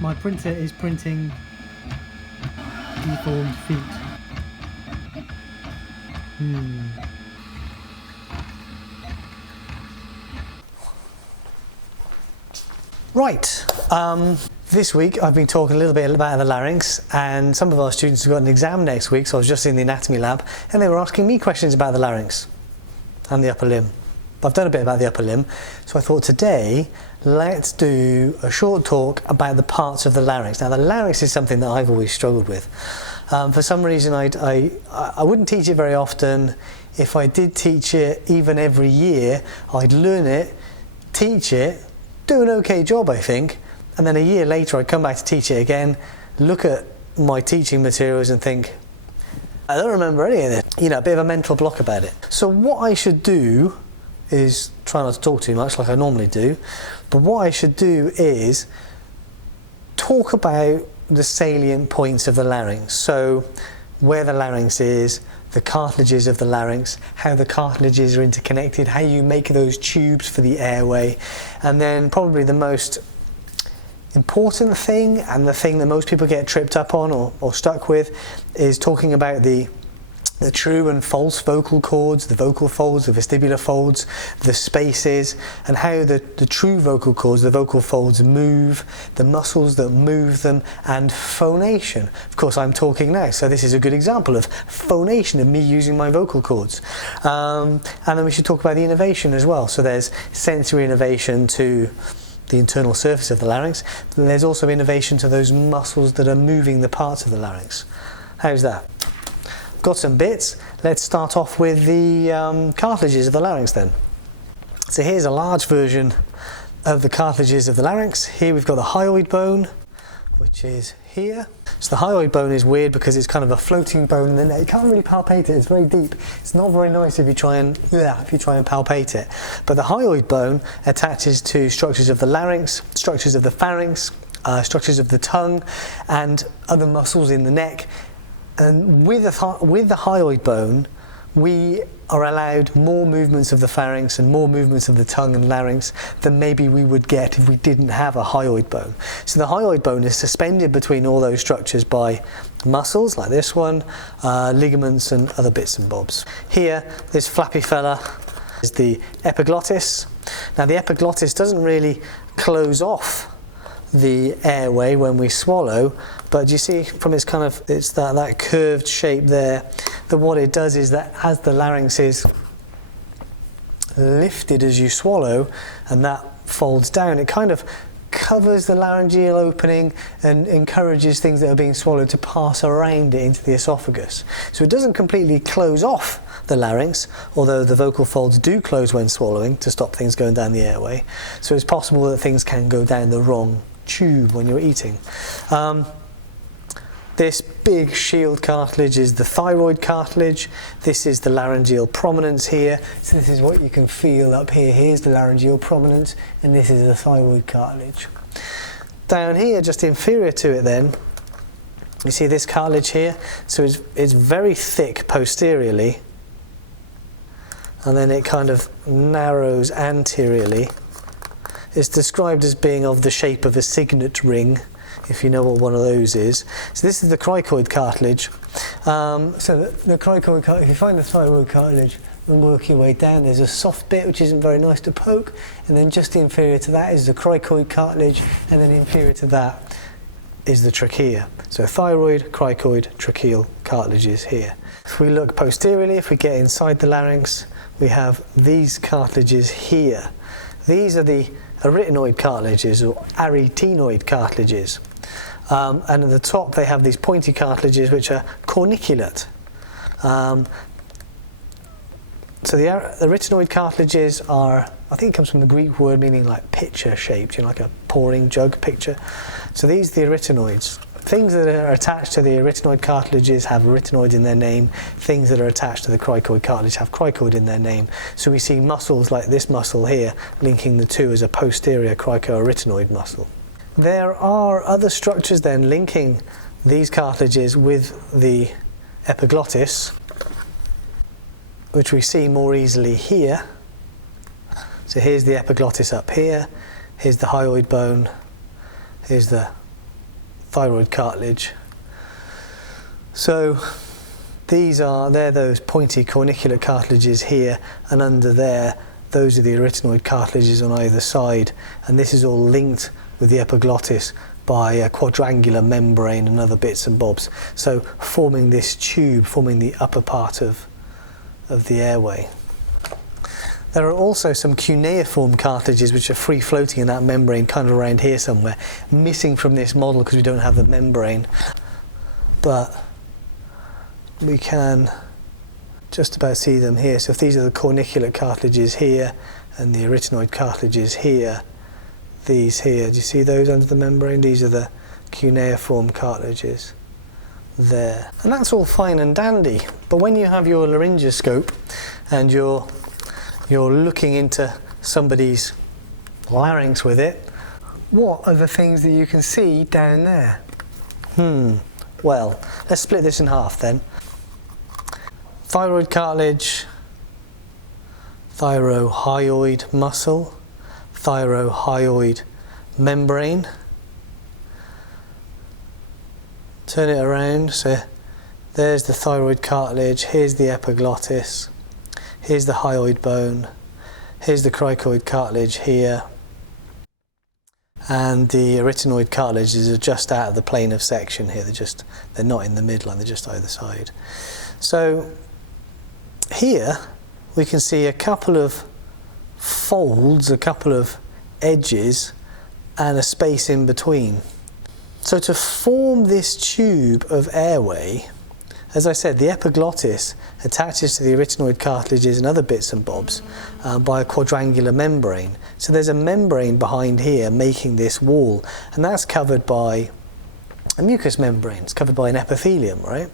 My printer is printing deformed feet. Right, this week I've been talking a little bit about the larynx, and some of our students have got an exam next week, so I was just in the anatomy lab and they were asking me questions about the larynx and the upper limb. I've done a bit about the upper limb, so I thought today let's do a short talk about the parts of the larynx. Now the larynx is something that I've always struggled with. For some reason I wouldn't teach it very often. If I did teach it even every year, I'd learn it, teach it, do an okay job I think, and then a year later I'd come back to teach it again, look at my teaching materials and think, I don't remember any of it. You know, a bit of a mental block about it. So what I should do is try not to talk too much like I normally do, but what I should do is talk about the salient points of the larynx. So where the larynx is, the cartilages of the larynx, how the cartilages are interconnected, how you make those tubes for the airway, and then probably the most important thing, and the thing that most people get tripped up on or stuck with, is talking about the true and false vocal cords, the vocal folds, the vestibular folds, the spaces, and how the true vocal cords, the vocal folds move, the muscles that move them, and phonation. Of course I'm talking now, so this is a good example of phonation, of me using my vocal cords. And then we should talk about the innervation as well. So there's sensory innervation to the internal surface of the larynx, but there's also innervation to those muscles that are moving the parts of the larynx. How's that? Got some bits. Let's start off with the cartilages of the larynx then. So here's a large version of the cartilages of the larynx. Here we've got the hyoid bone, which is here. So the hyoid bone is weird because it's kind of a floating bone in the neck. You can't really palpate it, it's very deep. It's not very nice if you try and palpate it. But the hyoid bone attaches to structures of the larynx, structures of the pharynx, structures of the tongue, and other muscles in the neck. And with the hyoid bone, we are allowed more movements of the pharynx and more movements of the tongue and larynx than maybe we would get if we didn't have a hyoid bone. So the hyoid bone is suspended between all those structures by muscles like this one, ligaments and other bits and bobs. Here, this flappy fella is the epiglottis. Now the epiglottis doesn't really close off the airway when we swallow, but you see from its it's that curved shape there, that what it does is that as the larynx is lifted as you swallow and that folds down, it kind of covers the laryngeal opening and encourages things that are being swallowed to pass around it into the esophagus. So it doesn't completely close off the larynx, although the vocal folds do close when swallowing to stop things going down the airway. So it's possible that things can go down the wrong tube when you're eating. This big shield cartilage is the thyroid cartilage. This is the laryngeal prominence here. So this is what you can feel up here. Here's the laryngeal prominence, and this is the thyroid cartilage. Down here, just inferior to it then, you see this cartilage here. So it's very thick posteriorly, and then it kind of narrows anteriorly. It's described as being of the shape of a signet ring, if you know what one of those is. So this is the cricoid cartilage. So the cricoid cartilage, if you find the thyroid cartilage and work your way down, there's a soft bit which isn't very nice to poke, and then just inferior to that is the cricoid cartilage, and then inferior to that is the trachea. So thyroid, cricoid, tracheal cartilages here. If we look posteriorly, if we get inside the larynx, we have these cartilages here. These are the arytenoid cartilages or arytenoid cartilages. And at the top they have these pointy cartilages which are corniculate. So the arytenoid cartilages are, I think it comes from the Greek word meaning like pitcher shaped, you know, like a pouring jug picture. So these are the arytenoids. Things that are attached to the arytenoid cartilages have arytenoid in their name. Things that are attached to the cricoid cartilage have cricoid in their name. So we see muscles like this muscle here linking the two as a posterior cricoarytenoid muscle. There are other structures then linking these cartilages with the epiglottis, which we see more easily here. So here's the epiglottis up here, here's the hyoid bone, here's the thyroid cartilage. So they're those pointy cornicular cartilages here, and under there, those are the arytenoid cartilages on either side, and this is all linked with the epiglottis by a quadrangular membrane and other bits and bobs. So forming this tube, forming the upper part of the airway. There are also some cuneiform cartilages which are free floating in that membrane, kind of around here somewhere, missing from this model because we don't have the membrane. But we can just about see them here. So if these are the cornicular cartilages here and the arytenoid cartilages here, these here, do you see those under the membrane? These are the cuneiform cartilages there. And that's all fine and dandy, but when you have your laryngoscope and you're looking into somebody's larynx with it, what are the things that you can see down there? Well, let's split this in half then. Thyroid cartilage, thyrohyoid muscle, thyrohyoid membrane. Turn it around, so there's the thyroid cartilage, here's the epiglottis, here's the hyoid bone, here's the cricoid cartilage here, and the arytenoid cartilages are just out of the plane of section here. They're not in the midline, they're just either side. So here we can see a couple of folds, a couple of edges, and a space in between. So to form this tube of airway, as I said, the epiglottis attaches to the arytenoid cartilages and other bits and bobs by a quadrangular membrane. So there's a membrane behind here making this wall, and that's covered by a mucous membrane. It's covered by an epithelium, right,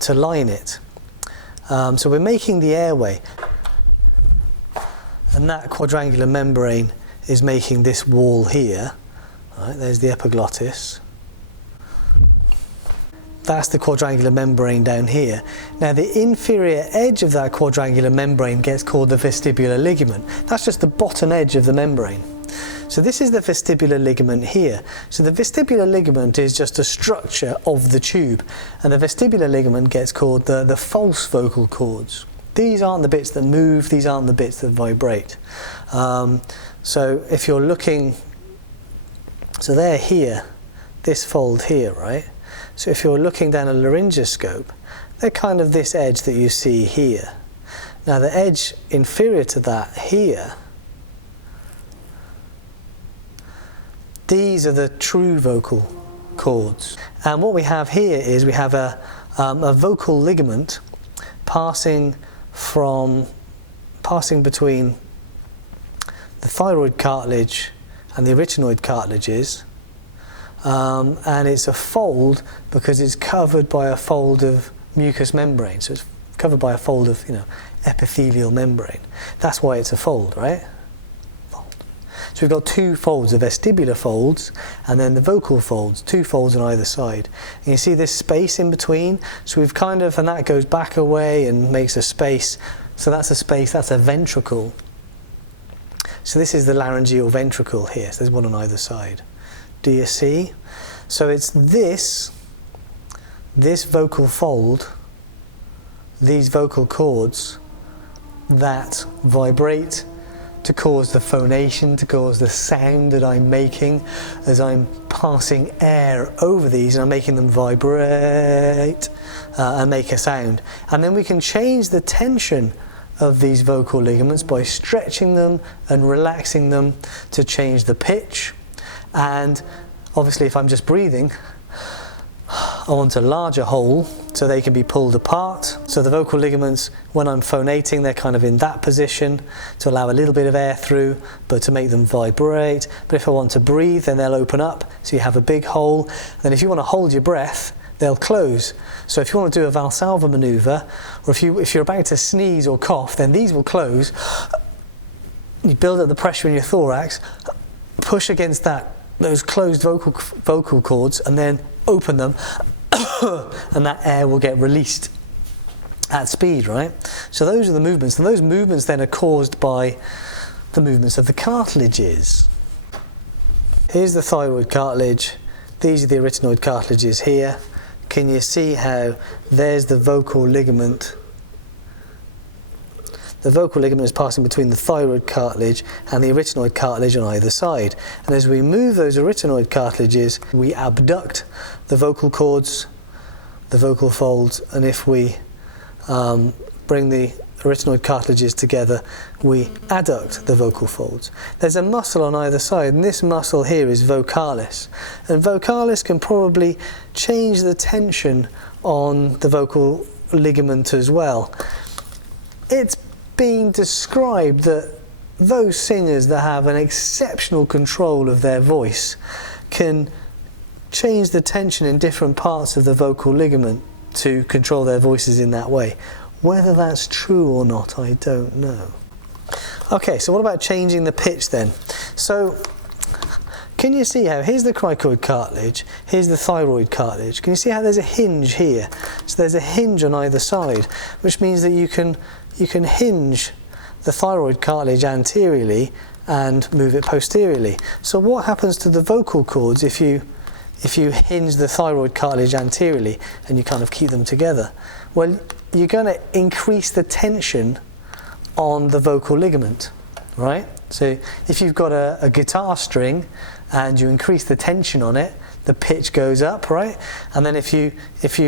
to line it. So we're making the airway, and that quadrangular membrane is making this wall here. Right, there's the epiglottis. That's the quadrangular membrane down here. Now the inferior edge of that quadrangular membrane gets called the vestibular ligament. That's just the bottom edge of the membrane. So this is the vestibular ligament here. So the vestibular ligament is just a structure of the tube, and the vestibular ligament gets called the false vocal cords. These aren't the bits that move, these aren't the bits that vibrate. So if you're looking, so they're here, this fold here, right? So if you're looking down a laryngoscope, they're kind of this edge that you see here. Now the edge inferior to that here, these are the true vocal cords. And what we have here is we have a vocal ligament passing between the thyroid cartilage and the arytenoid cartilages, and it's a fold because it's covered by a fold of mucous membrane. So it's covered by a fold of, epithelial membrane. That's why it's a fold, right? Fold. So we've got two folds, the vestibular folds and then the vocal folds, two folds on either side. And you see this space in between? So we've and that goes back away and makes a space. So that's a space, that's a ventricle. So this is the laryngeal ventricle here. So there's one on either side. Do you see? So it's this vocal fold, these vocal cords that vibrate to cause the phonation, to cause the sound that I'm making as I'm passing air over these, and I'm making them vibrate and make a sound. And then we can change the tension of these vocal ligaments by stretching them and relaxing them to change the pitch. And obviously if I'm just breathing, I want a larger hole so they can be pulled apart. So the vocal ligaments, when I'm phonating, they're kind of in that position to allow a little bit of air through, but to make them vibrate. But if I want to breathe, then they'll open up, so you have a big hole. Then if you want to hold your breath, they'll close. So if you want to do a Valsalva maneuver, or if you're about to sneeze or cough, then these will close. You build up the pressure in your thorax, push against those closed vocal cords, and then open them, and that air will get released at speed, right? So those are the movements, and those movements then are caused by the movements of the cartilages. Here's the thyroid cartilage, These are the arytenoid cartilages here. Can you see how there's the vocal ligament? The vocal ligament is passing between the thyroid cartilage and the arytenoid cartilage on either side. And as we move those arytenoid cartilages, we abduct the vocal cords, the vocal folds, and if we bring the arytenoid cartilages together, we adduct the vocal folds. There's a muscle on either side, and this muscle here is vocalis. And vocalis can probably change the tension on the vocal ligament as well. It's been described that those singers that have an exceptional control of their voice can change the tension in different parts of the vocal ligament to control their voices in that way. Whether that's true or not, I don't know. Okay, so what about changing the pitch then? So, can you see how, here's the cricoid cartilage, here's the thyroid cartilage. Can you see how there's a hinge here? So there's a hinge on either side, which means that you can hinge the thyroid cartilage anteriorly and move it posteriorly. So what happens to the vocal cords if you hinge the thyroid cartilage anteriorly and you kind of keep them together? Well, you're going to increase the tension on the vocal ligament, right? So if you've got a guitar string and you increase the tension on it, the pitch goes up, right? And then if you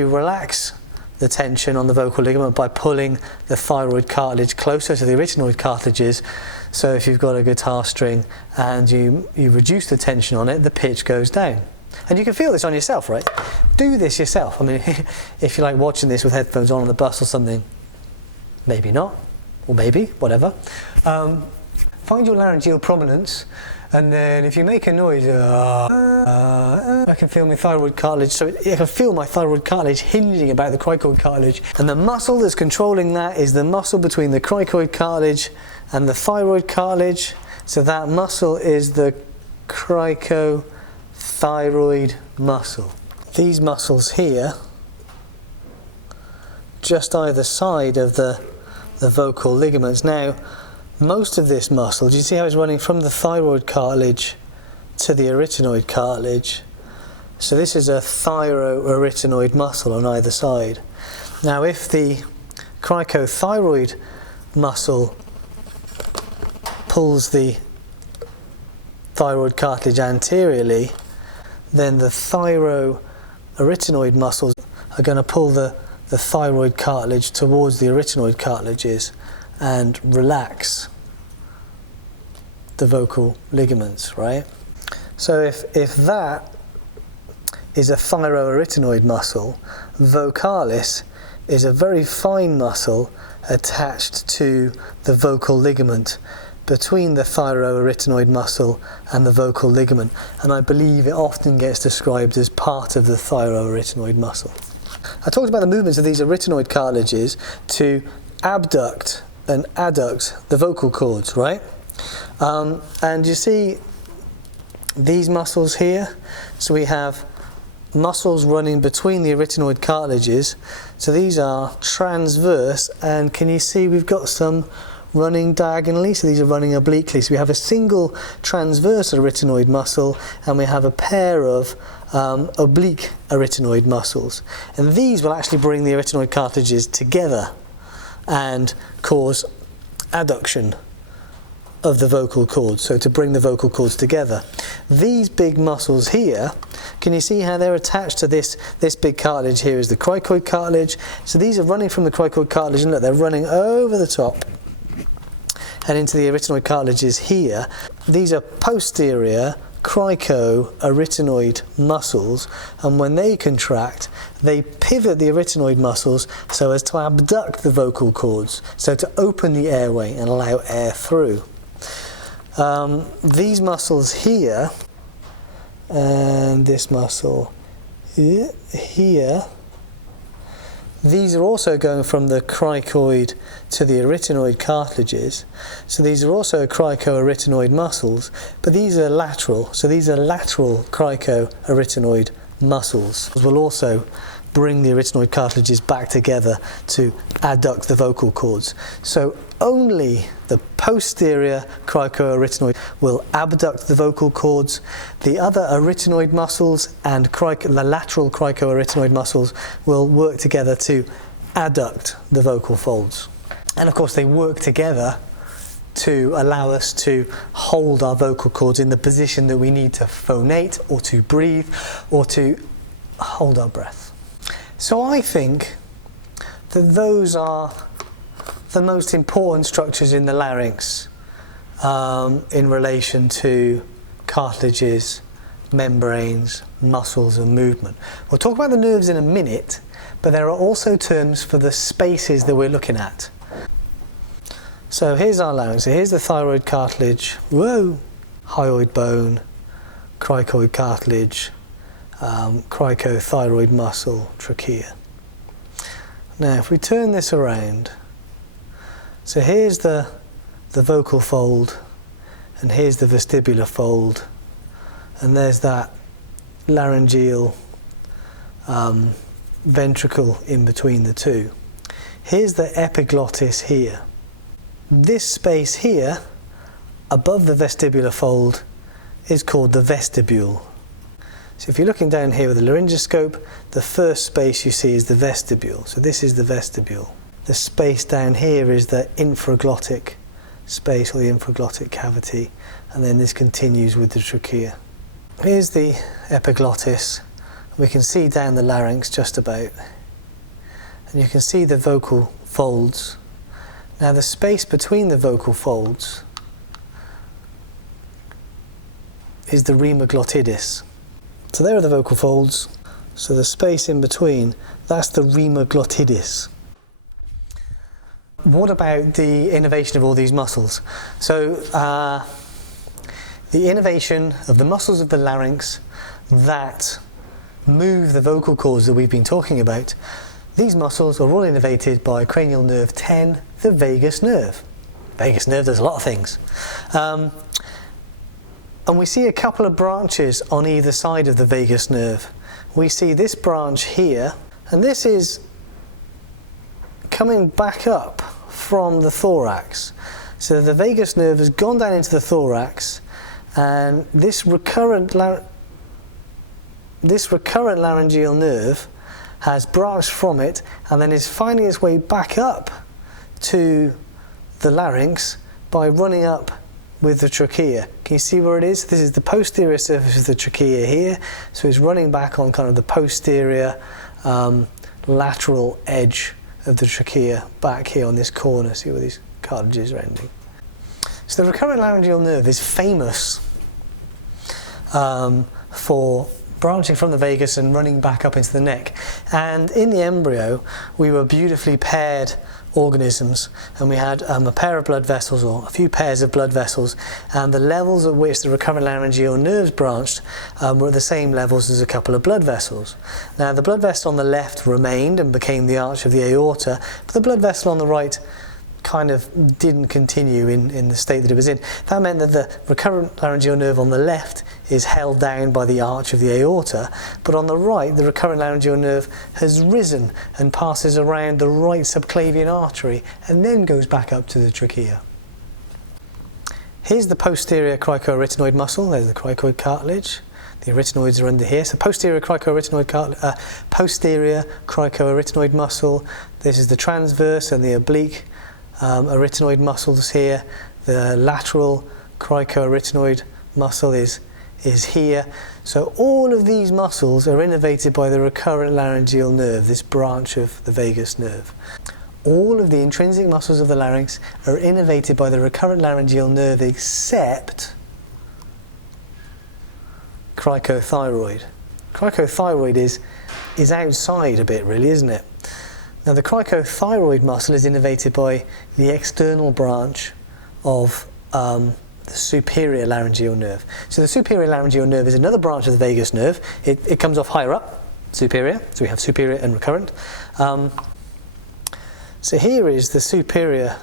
relax the tension on the vocal ligament by pulling the thyroid cartilage closer to the arytenoid cartilages, so if you've got a guitar string and you reduce the tension on it, the pitch goes down. And you can feel this on yourself, right? Do this yourself. I mean, if you like watching this with headphones on the bus or something, maybe not, or maybe, whatever. Find your laryngeal prominence, and then if you make a noise, I can feel my thyroid cartilage, so I can feel my thyroid cartilage hinging about the cricoid cartilage. And the muscle that's controlling that is the muscle between the cricoid cartilage and the thyroid cartilage. So that muscle is the cricothyroid muscle. These muscles here, just either side of the vocal ligaments. Now, most of this muscle, do you see how it's running from the thyroid cartilage to the arytenoid cartilage? So this is a thyroarytenoid muscle on either side. Now, if the cricothyroid muscle pulls the thyroid cartilage anteriorly, then the thyroarytenoid muscles are going to pull the thyroid cartilage towards the arytenoid cartilages and relax the vocal ligaments, right? So if that is a thyroarytenoid muscle, vocalis is a very fine muscle attached to the vocal ligament between the thyroarytenoid muscle and the vocal ligament, and I believe it often gets described as part of the thyroarytenoid muscle. I talked about the movements of these arytenoid cartilages to abduct and adduct the vocal cords, right? And you see these muscles here. So we have muscles running between the arytenoid cartilages. So these are transverse, and can you see we've got some running diagonally? So these are running obliquely. So we have a single transverse arytenoid muscle, and we have a pair of oblique arytenoid muscles. And these will actually bring the arytenoid cartilages together and cause adduction of the vocal cords, so to bring the vocal cords together. These big muscles here, can you see how they're attached to this big cartilage here is the cricoid cartilage. So these are running from the cricoid cartilage, and look, they're running over the top and into the arytenoid cartilages here. These are posterior cricoarytenoid muscles, and when they contract, they pivot the arytenoid muscles so as to abduct the vocal cords, so to open the airway and allow air through. These muscles here, and this muscle here, these are also going from the cricoid to the arytenoid cartilages. So these are also cricoarytenoid muscles, but these are lateral. So these are lateral cricoarytenoid muscles. Will also bring the arytenoid cartilages back together to adduct the vocal cords. So only the posterior cricoarytenoid will abduct the vocal cords. The other arytenoid muscles and the lateral cricoarytenoid muscles will work together to adduct the vocal folds. And of course they work together to allow us to hold our vocal cords in the position that we need to phonate or to breathe or to hold our breath. So I think that those are the most important structures in the larynx in relation to cartilages, membranes, muscles and movement. We'll talk about the nerves in a minute, but there are also terms for the spaces that we're looking at. So here's our larynx. So here's the thyroid cartilage, hyoid bone, cricoid cartilage, cricothyroid muscle, trachea. Now if we turn this around, so here's the vocal fold, and here's the vestibular fold, and there's that laryngeal ventricle in between the two. Here's the epiglottis here. This space here, above the vestibular fold, is called the vestibule. So if you're looking down here with a laryngoscope, the first space you see is the vestibule. So this is the vestibule. The space down here is the infraglottic space, or the infraglottic cavity, and then this continues with the trachea. Here's the epiglottis. We can see down the larynx just about, and you can see the vocal folds. Now the space between the vocal folds is the rhemoglotidis. So there are the vocal folds. So the space in between, that's the rhemoglotidis. What about the innervation of all these muscles? So the innervation of the muscles of the larynx that move the vocal cords that we've been talking about, these muscles are all innervated by cranial nerve 10, the vagus nerve. Vagus nerve does a lot of things. And we see a couple of branches on either side of the vagus nerve. We see this branch here, and this is coming back up from the thorax. So the vagus nerve has gone down into the thorax, and this recurrent laryngeal nerve has branched from it and then is finding its way back up to the larynx by running up with the trachea. Can you see where it is? This is the posterior surface of the trachea here, so it's running back on kind of the posterior lateral edge of the trachea back here on this corner. See where these cartilages are ending. So the recurrent laryngeal nerve is famous for branching from the vagus and running back up into the neck. And in the embryo, we were beautifully paired organisms, and we had a pair of blood vessels, or a few pairs of blood vessels, and the levels at which the recurrent laryngeal nerves branched were at the same levels as a couple of blood vessels. Now the blood vessel on the left remained and became the arch of the aorta, but the blood vessel on the right kind of didn't continue in the state that it was in. That meant that the recurrent laryngeal nerve on the left is held down by the arch of the aorta, but on the right the recurrent laryngeal nerve has risen and passes around the right subclavian artery and then goes back up to the trachea. Here's the posterior cricoarytenoid muscle. There's the cricoid cartilage. The arytenoids are under here. So posterior cricoarytenoid muscle. This is the transverse and the oblique arytenoid muscles here. The lateral cricoarytenoid muscle is here. So all of these muscles are innervated by the recurrent laryngeal nerve, this branch of the vagus nerve. All of the intrinsic muscles of the larynx are innervated by the recurrent laryngeal nerve except cricothyroid. Cricothyroid is outside a bit, really, isn't it? Now the cricothyroid muscle is innervated by the external branch of the superior laryngeal nerve. So the superior laryngeal nerve is another branch of the vagus nerve. It comes off higher up, superior, so we have superior and recurrent. So here is the superior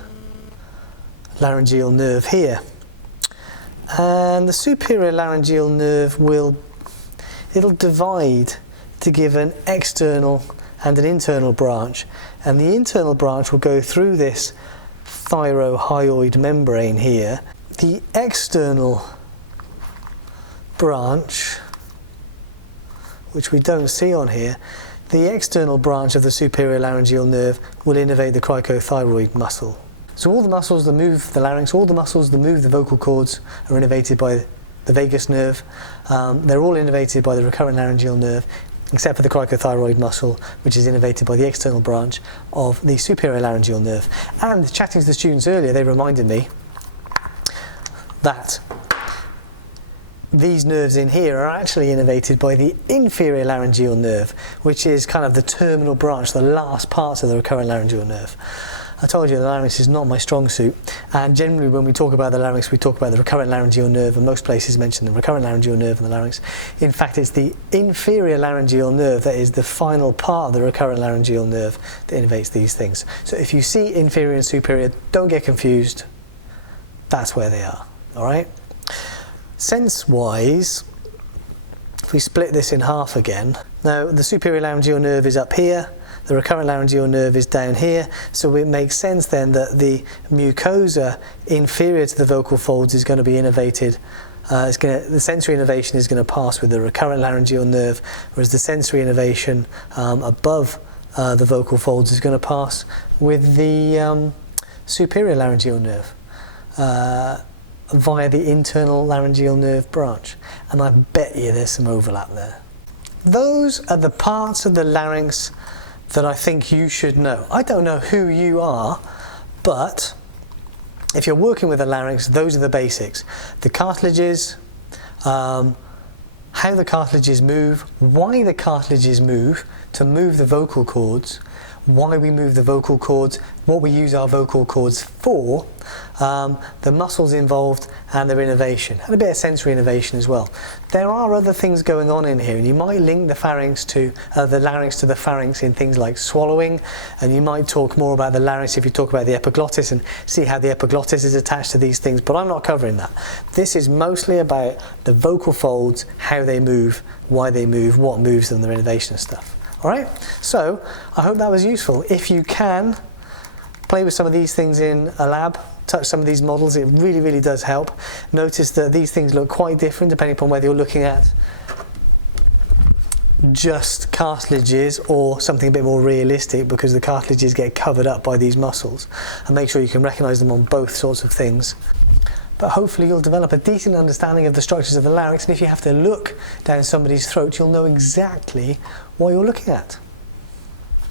laryngeal nerve here. And the superior laryngeal nerve it'll divide to give an external and an internal branch, and the internal branch will go through this thyrohyoid membrane here. The external branch, which we don't see on here, the external branch of the superior laryngeal nerve will innervate the cricothyroid muscle. So all the muscles that move the larynx, all the muscles that move the vocal cords are innervated by the vagus nerve. They're all innervated by the recurrent laryngeal nerve, except for the cricothyroid muscle, which is innervated by the external branch of the superior laryngeal nerve. And chatting to the students earlier, they reminded me that these nerves in here are actually innervated by the inferior laryngeal nerve, which is kind of the terminal branch, the last part of the recurrent laryngeal nerve. I told you the larynx is not my strong suit, and generally when we talk about the larynx we talk about the recurrent laryngeal nerve, and most places mention the recurrent laryngeal nerve and the larynx. In fact, it's the inferior laryngeal nerve that is the final part of the recurrent laryngeal nerve that innervates these things. So if you see inferior and superior, don't get confused, that's where they are. Alright? Sense-wise, if we split this in half again, now the superior laryngeal nerve is up here, the recurrent laryngeal nerve is down here, so it makes sense then that the mucosa inferior to the vocal folds is going to be innervated. The sensory innervation is going to pass with the recurrent laryngeal nerve, whereas the sensory innervation above the vocal folds is going to pass with the superior laryngeal nerve via the internal laryngeal nerve branch. And I bet you there's some overlap there. Those are the parts of the larynx that I think you should know. I don't know who you are, but if you're working with a larynx, those are the basics. The cartilages, how the cartilages move, why the cartilages move, to move the vocal cords, why we move the vocal cords, what we use our vocal cords for, the muscles involved and their innervation, and a bit of sensory innervation as well. There are other things going on in here, and you might link the larynx to the pharynx in things like swallowing, and you might talk more about the larynx if you talk about the epiglottis and see how the epiglottis is attached to these things, but I'm not covering that. This is mostly about the vocal folds, how they move, why they move, what moves them, their innervation and stuff. Alright, so I hope that was useful. If you can, play with some of these things in a lab, touch some of these models, it really, really does help. Notice that these things look quite different depending upon whether you're looking at just cartilages or something a bit more realistic, because the cartilages get covered up by these muscles. And make sure you can recognise them on both sorts of things. But hopefully you'll develop a decent understanding of the structures of the larynx, and if you have to look down somebody's throat, you'll know exactly what you're looking at.